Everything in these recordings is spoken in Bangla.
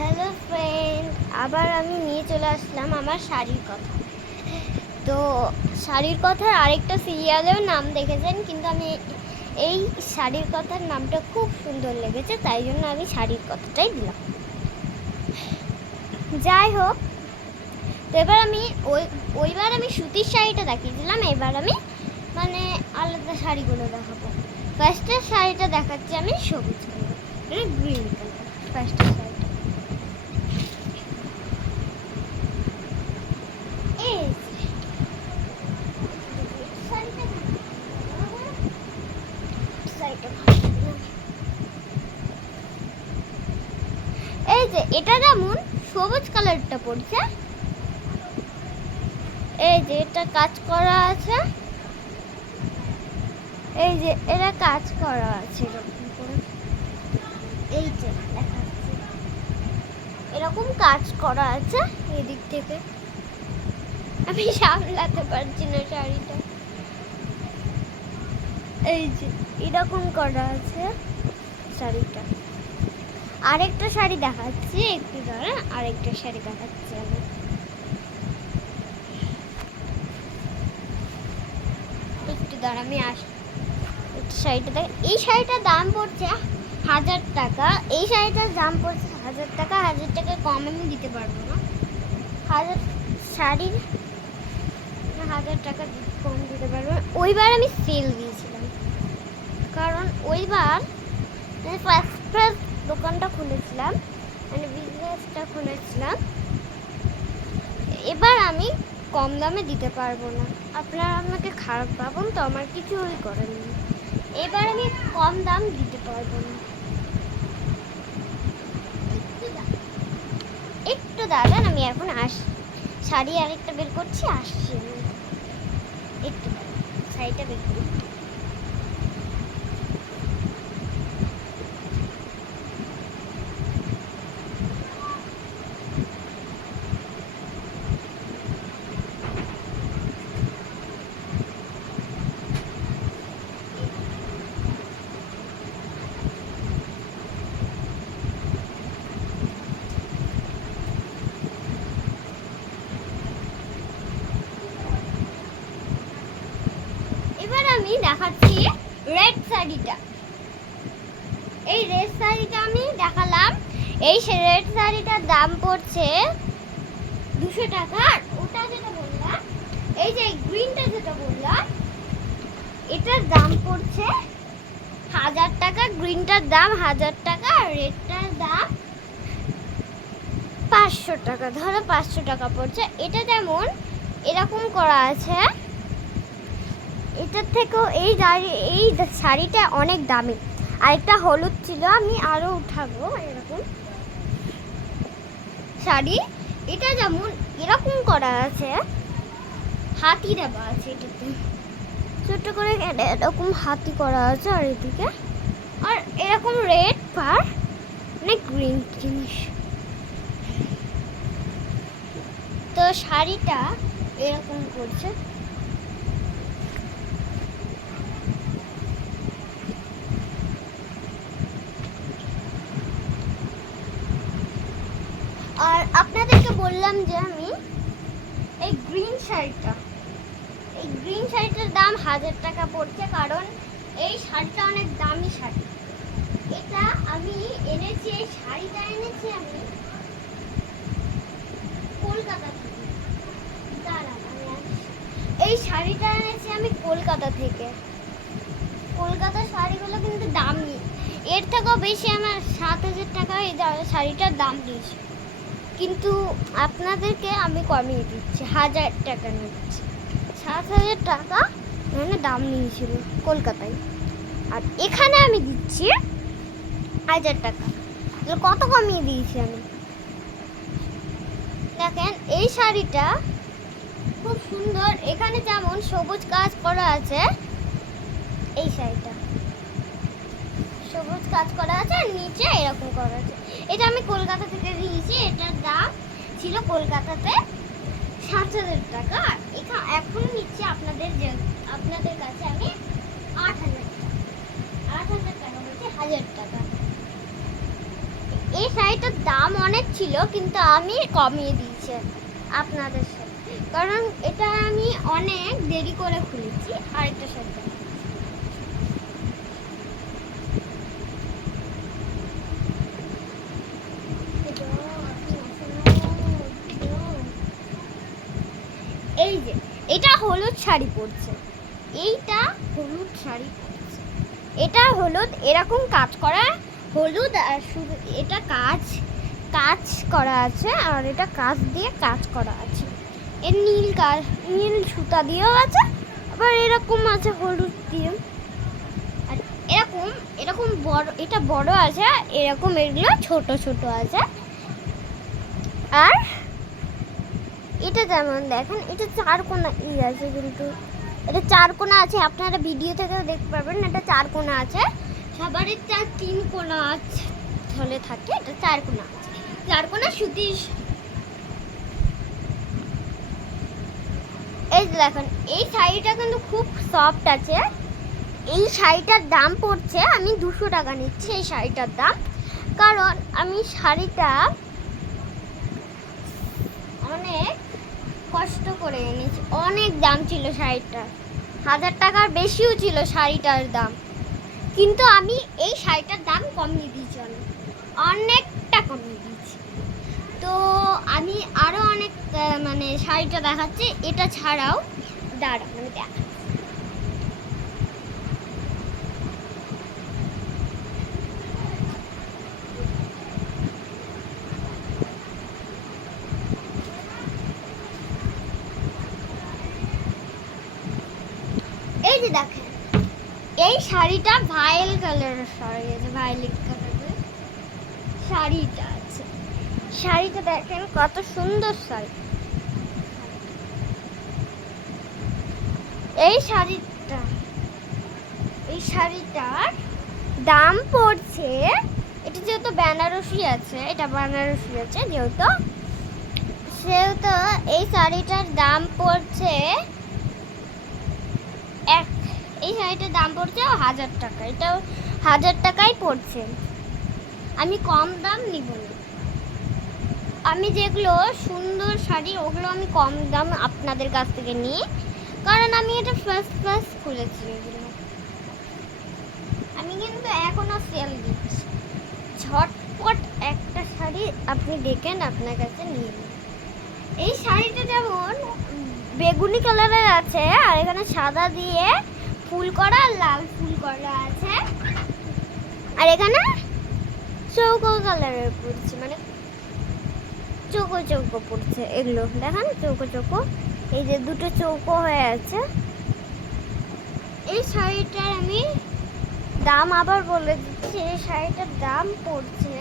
হ্যালো ফ্রেন্ড, আবার আমি নিয়ে চলে আসলাম আমার শাড়ির কথা। তো শাড়ির কথার আরেকটা সিরিয়ালেও নাম দেখেছেন, কিন্তু আমি এই শাড়ির কথার নামটা খুব সুন্দর লেগেছে, তাই জন্য আমি শাড়ির কথাটাই দিলাম। যাই হোক, তো এবার আমি ওইবার আমি সুতির শাড়িটা দেখিয়েছিলাম, এবার আমি আলাদা শাড়িগুলো দেখাবো। ফার্স্টের শাড়িটা দেখাচ্ছি আমি সবুজ কালার, গ্রিন কালার। ফার্স্টের শাড়িটা এই যে এটা যেমন সবুজ কালারটা পড়ছে, এই যে এটা কাজ করা আছে, এই যে এটা কাজ করা আছে এরকম করে, এই যে দেখাচ্ছি এরকম কাজ করা আছে। এদিক থেকে আমি সামলাতে পারছি না শাড়িটা, এই যে এরকম করা আছে শাড়িটা। আরেকটা শাড়ি দেখাচ্ছি, একটু দাঁড়া, আরেকটা শাড়ি দেখাচ্ছি আমি। একটু দাঁড়া, আমি শাড়িটা দেখ। এই শাড়িটার দাম পড়ছে 1000 টাকা। এই শাড়িটার দাম পড়ছে 1000 টাকা। 1000 টাকা কম আমি দিতে পারবো না। শাড়ির 1000 টাকা কম দিতে পারবো না। ওইবার আমি সেল দিয়েছিলাম, কারণ ওইবার ফার্স্ট দোকানটা খুলেছিলাম, বিজনেসটা খুলেছিলাম। এবার আমি কম দামে দিতে পারবো না, আপনারা আমাকে খারাপ ভাবুন তো, আমার কিছুই করেন না। এবার আমি কম দাম দিতে পারবো না। একটু দাঁড়ান, আমি এখন শাড়ি আরেকটা বের করছি, আসছি আমি। একটু শাড়িটা বের করি। এবার আমি দেখাচ্ছি রেড শাড়িটা। এই রেড শাড়িটা আমি দেখালাম। এই রেড শাড়িটার দাম পড়ছে 200 টাকা। আর ওটা যেটা বললাম, এই যে গ্রিনটা যেটা বললাম, এটার দাম পড়ছে 1000 টাকা। গ্রিনটার দাম 1000 টাকা, আর রেডটার দাম 500 টাকা। ধরো 500 টাকা পড়ছে। এটা যেমন এরকম করা আছে, এটার থেকেও এই শাড়িটা অনেক দামি। আরেকটা হলুদ ছিল, আমি আরো উঠাবো। এরকম শাড়ি, এটা যেমন এরকম করা আছে, হাতি দেওয়া আছে এটাতে, ছোট্ট করে এরকম হাতি করা আছে। আর এদিকে আর এরকম রেড পার গ্রিন জিনিস। তো শাড়িটা এরকম করছে। আর আপনাদেরকে বললাম যে আমি এই গ্রিন শাড়িটার দাম 1000 টাকা পড়ছে, কারণ এই শাড়িটা অনেক দামি শাড়ি। এটা আমি এনেছি, এই শাড়িটা এনেছি আমি কলকাতা থেকে। এই শাড়িটা এনেছি আমি কলকাতা থেকে। কলকাতার শাড়িগুলো কিন্তু দামি, এর থেকেও বেশি আমার 7000 টাকা এই শাড়িটার দাম দিয়েছি, কিন্তু আপনাদেরকে আমি কমিয়ে দিচ্ছি, 1000 টাকা নিচ্ছি। 7000 টাকা দাম নিয়েছিল কলকাতায়, আর এখানে আমি দিচ্ছি 1000 টাকা। কত কমিয়ে দিয়েছি আমি। দেখেন এই শাড়িটা খুব সুন্দর, এখানে যেমন সবুজ কাজ করা আছে, এই শাড়িটা সবুজ কাজ করা আছে, আর নিচে এরকম করা আছে। এটা আমি কলকাতা থেকে নিয়েছি। এটার দাম ছিল কলকাতাতে 7000 টাকা। এখন নিচ্ছি আপনাদের কাছে আমি 8000 টাকা। 8000 টাকা বলছি, 1000 টাকা। এই শাড়িটার দাম অনেক ছিল, কিন্তু আমি কমিয়ে দিয়েছি আপনাদের সাথে, কারণ এটা আমি অনেক দেরি করে খুলেছি। আরেকটা শাড়ি এই যে, এটা হলুদ শাড়ি পরছে, এইটা হলুদ শাড়ি পরছে, এটা হলুদ, এরকম কাজ করা হলুদ, আর শুধু এটা কাজ করা আছে, আর এটা কাজ দিয়ে কাজ করা আছে। এর নীল সুতা দিয়েও আছে, আবার এরকম আছে হলুদ দিয়ে, আর এরকম বড়, এটা বড় আছে, এরকম এগুলো ছোট ছোট আছে। আর এটা যেমন দেখেন, এটা 4 কোণা আছে, কিন্তু এটা 4 কোণা আছে, আপনারা ভিডিও থেকে দেখতে পারবেন। এটা 4 কোণা আছে, সবারই 3 কোণা আছে ধরে থাকে, এটা 4 কোণা আছে, 4 কোণা সুতি। এই দেখেন, এই শাড়িটা কিন্তু খুব সফট আছে। এই শাড়িটার দাম পড়ছে, আমি 200 টাকা নিচ্ছি এই শাড়িটার দাম, কারণ আমি শাড়িটা অনেক কষ্ট করে এনেছি। অনেক দাম ছিল শাড়িটার, 1000 টাকার বেশিও ছিল শাড়িটার দাম, কিন্তু আমি এই শাড়িটার দাম কমিয়ে দিয়েছি, অনেকটা কমিয়ে দিয়েছি। তো আমি আরও অনেক মানে শাড়িটা দেখাচ্ছি, এটা ছাড়াও দাঁড়া মানে দেখা। এই যে দেখেন, এই শাড়িটা ভায়োলেট কালারের শাড়ি আছে, ভায়োলেট কালারের শাড়িটা আছে। শাড়িটা দেখেন কত সুন্দর শাড়ি। এই শাড়িটার দাম পড়ছে, এটা যেহেতু বেনারসি আছে, সেহেতু এই শাড়িটার দাম পড়ছে এই শাড়িটার দাম পড়ছে 1000 টাকা। এটাও 1000 টাকাই পড়ছে। আমি কম দাম নিব না। আমি যেগুলো সুন্দর শাড়ি, ওগুলো আমি কম দাম আপনাদের কাছ থেকে নিই, কারণ আমি এটা ফার্স্ট খুলেছি। এগুলো আমি কিন্তু এখনো সেল দিচ্ছি। ঝটপট একটা শাড়ি আপনি দেখেন, আপনার কাছে নিয়ে নিন। এই শাড়িটা যেমন বেগুনি কালারের আছে, আর এখানে সাদা দিয়ে ফুল করা, লাল ফুল করা আছে, আর এখানে চৌকো কালারের পড়ছে, মানে চৌকো পড়ছে। এগুলো দেখেন চৌকো, এই যে দুটো চৌকো হয়ে আছে। এই শাড়িটার আমি দাম আবার বলে দিচ্ছি, এই শাড়িটার দাম পড়ছে,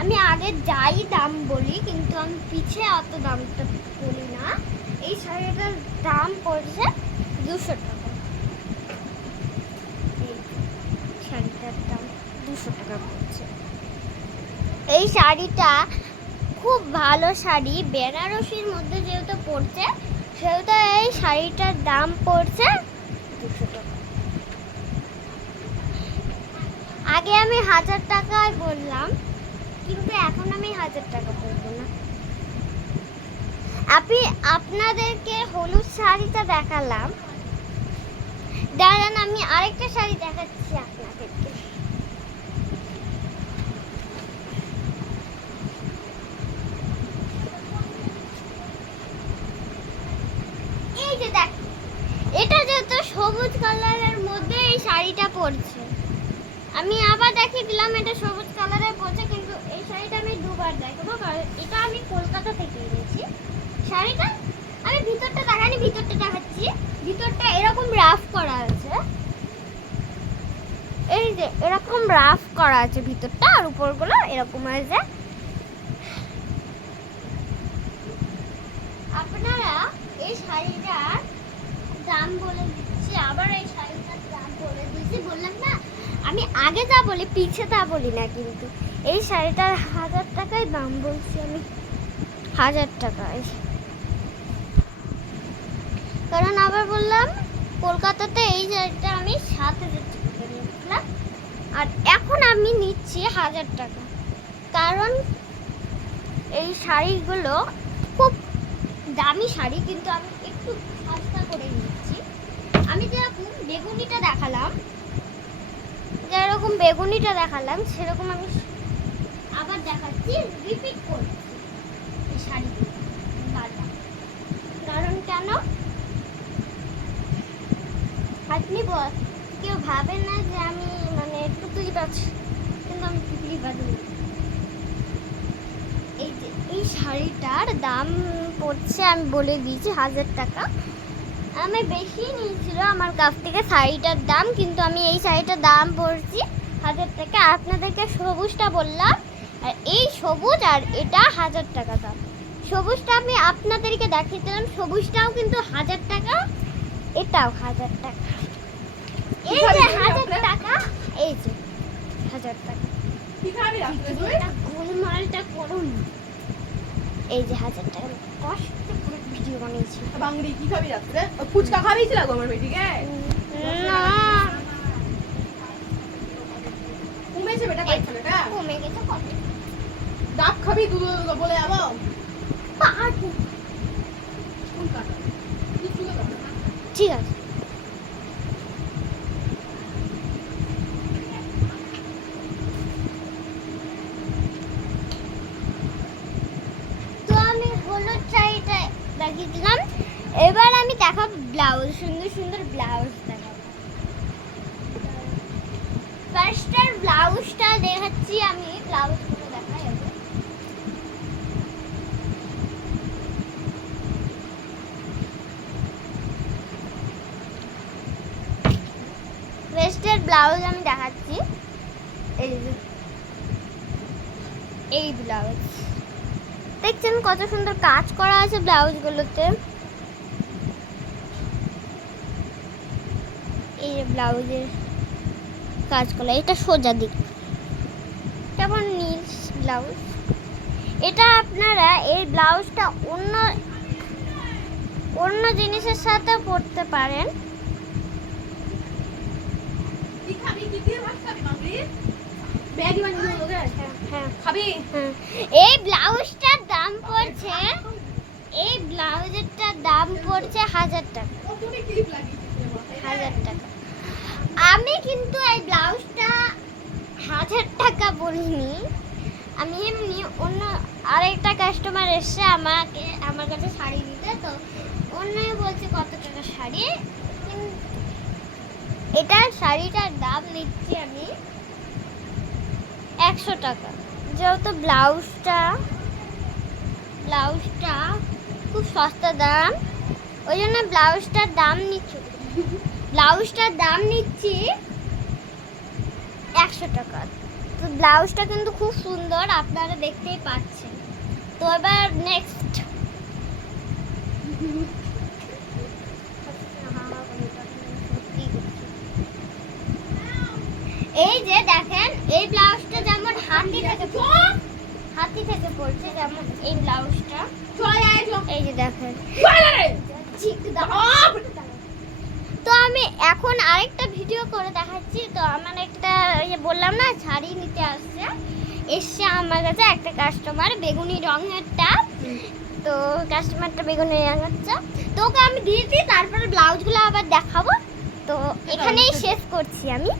আমি আগে যাই দাম বলি, কিন্তু আমি পিছিয়ে অত দামটা বলি না। এই শাড়িটার দাম পড়ছে 200 টাকা। শাড়িটার দাম 200 টাকা পড়ছে। এই শাড়িটা খুব ভালো শাড়ি, বেনারসির মধ্যে যেহেতু পড়ছে, সেহেতু এই শাড়িটার দাম পড়ছে 200 টাকা। আগে আমি 1000 টাকায় বললাম, কিন্তু এখন আমি 1000 টাকা বলবো না। আপনাদেরকে হলুদ শাড়িটা দেখালাম, দাঁড়ান আমি আরেকটা শাড়ি দেখাচ্ছি আপনাদেরকে। এই যে দেখ, এটা যেহেতু সবুজ কালারের মধ্যে এই শাড়িটা পরছে, আমি আবার দেখিয়ে দিলাম এটা সবুজ কালারের পরছে, কিন্তু এই শাড়িটা আমি দুবার দেখাবো, কারণ এটা আমি কলকাতা থেকে এনেছি। শাড়িটা আমি ভিতরটা দেখাচ্ছি, ভিতরটা এরকম রাফ করা আছে, এই যে এরকম রাফ করা আছে ভিতরটা, আর উপরগুলো এরকম আছে। আপনারা এই শাড়িটার দাম বলে দিচ্ছি, আবার এই শাড়িটার দাম বলে দিচ্ছি, বললাম না আমি আগে যা বলি পিছে তা বলি না, কিন্তু এই শাড়িটার 1000 টাকায় দাম বলছি আমি, 1000 টাকায়। কারণ আবার বললাম কলকাতাতে এই শাড়িটা আমি আর এখন আমি নিচ্ছি 1000 টাকা, কারণ এই শাড়িগুলো খুব দামি শাড়ি, কিন্তু আমি একটু সস্তা করে নিচ্ছি। আমি যেরকম বেগুনিটা দেখালাম সেরকম আমি আবার দেখাচ্ছি, রিপিট করছি এই শাড়িগুলো বারবার। কারণ কেন আপনি কেউ ভাবে না যে আমি মানে টুকলি পাচ্ছি, কিন্তু আমি টুকলি পাচ্ছি। এই যে এই শাড়িটার দাম পড়ছে, আমি বলে দিয়েছি 1000 টাকা। আমি বেশি নিয়েছিল আমার কাছ থেকে শাড়িটার দাম, কিন্তু আমি এই শাড়িটার দাম পড়ছি 1000 টাকা। আপনাদেরকে সবুজটা বললাম, আর এই সবুজ আর এটা 1000 টাকা দাম। সবুজটা আমি আপনাদেরকে দেখিয়ে দিলাম, সবুজটাও কিন্তু 1000 টাকা, এটাও 1000 টাকা। এই যে 1000 টাকা, এই যে 1000 টাকা। গোলমালটা করুন। এই যে 1000 টাকা কষ্টে পুরো ভিডিও বানিয়েছি। বাংলি কি খাবি রাত্রে? ফুচকা খাবিয়েছিল গো আমার বেটিকে? না, কমেছে বেটা পায়খানাটা? কমে গেছে কত? ডাব খাবি দুধ বলে যাবো? পাহাড়। কোন কাটা? কিছু না। ঠিক আছে। তো আমি হলুদ শাড়িটা দেখিয়ে দিলাম, এবার আমি দেখাবো ব্লাউজ, সুন্দর সুন্দর ব্লাউজ দেখাবো। ফার্স্টের ব্লাউজটা দেখাচ্ছি আমি, ব্লাউজগুলো দেখাই আগে। ওয়েস্টের ব্লাউজ আমি দেখাচ্ছি, এই যে এই ব্লাউজ দেখছেন কত সুন্দর কাজ করা আছে ব্লাউজগুলোতে। এই যে ব্লাউজের কাজ করা, এটা সোজা দিক, কেমন নীল ব্লাউজ। এটা আপনারা এই ব্লাউজটা অন্য অন্য জিনিসের সাথে পরতে পারেন। কি খাবি? কি দিয়ে ভাত খাবি বাংলি? ব্যাগই বানিয়ে দেবো তোকে। হ্যাঁ খাবি? হ্যাঁ। এই ব্লাউজটার দাম পড়ছে, এই ব্লাউজেরটার দাম পড়ছে 1000 টাকা। কতটি ক্লিপ লাগিয়েছিস? 1000 টাকা। আমি কিন্তু এই ব্লাউজটা 1000 টাকা বলিনি, আমি এমনি অন্য আরেকটা কাস্টমার এসছে আমার কাছে শাড়ি নিতে, তো অন্যই বলছে কত টাকা শাড়ি, এটা শাড়িটার দাম নিচ্ছি আমি 100 টাকা। যেহেতু ব্লাউজটা খুব সস্তা দাম, ওই জন্য ব্লাউজটার দাম নিচ্ছি 100 টাকা। তো ব্লাউজটা কিন্তু খুব সুন্দর, আপনারা দেখতেই পাচ্ছেন। তো এবার নেক্সট এই যে দেখেন, এই ব্লাউজটা যেমন হাতি থেকে পড়ছে, যেমন এই ব্লাউজটা, এই যে দেখেন। তো আমি এখন আরেকটা ভিডিও করে দেখাচ্ছি। তো আমার একটা বললাম না শাড়ি নিতে এসছে আমার কাছে একটা কাস্টমার, বেগুনি রঙেরটা। তো কাস্টমারটা বেগুনি রঙেরটা, তো ওকে আমি দিয়েছি, তারপরে ব্লাউজগুলো আবার দেখাবো। তো এখানেই শেষ করছি আমি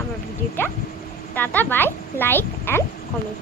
আমার ভিডিওটা। Tata, bye, like and comment.